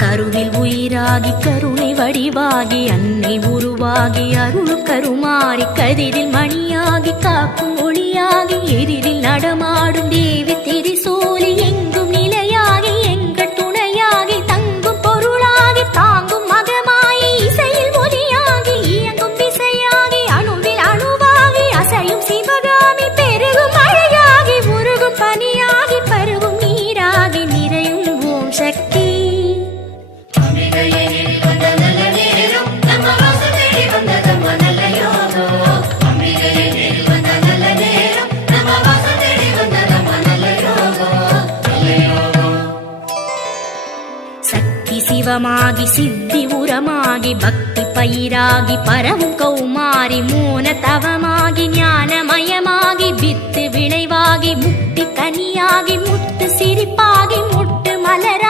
கருவில் உயிராகி கருணை வடிவாகி அன்னை உருவாகி அருள் கருமாறி கதிரில் மணியாகி காக்கும் ஒளியாகி எதிரில் நடமாடும் தேவி திரிசூலி எங்கும் நிலையாகி எங்கள் துணையாகி தங்கும் பொருளாகி தாங்கும் மகமாயி இசையில் ஒலியாகி இயங்கும் திசையாகி அணுவில் அணுவாகி அசையும் சிவகாமி பெருகும் மழையாகி உருகும் பனியாகி பருவும் நீராகி நிறையும் ஓம் சக்தி. சிவமாகி சித்தி உரமாகி பக்தி பயிராகி பரவும் கௌமாரி மூன தவமாகி ஞானமயமாகி வித்து விளைவாகி முக்தி கனியாகி முத்து சிரிப்பாகி முட்டு மலரா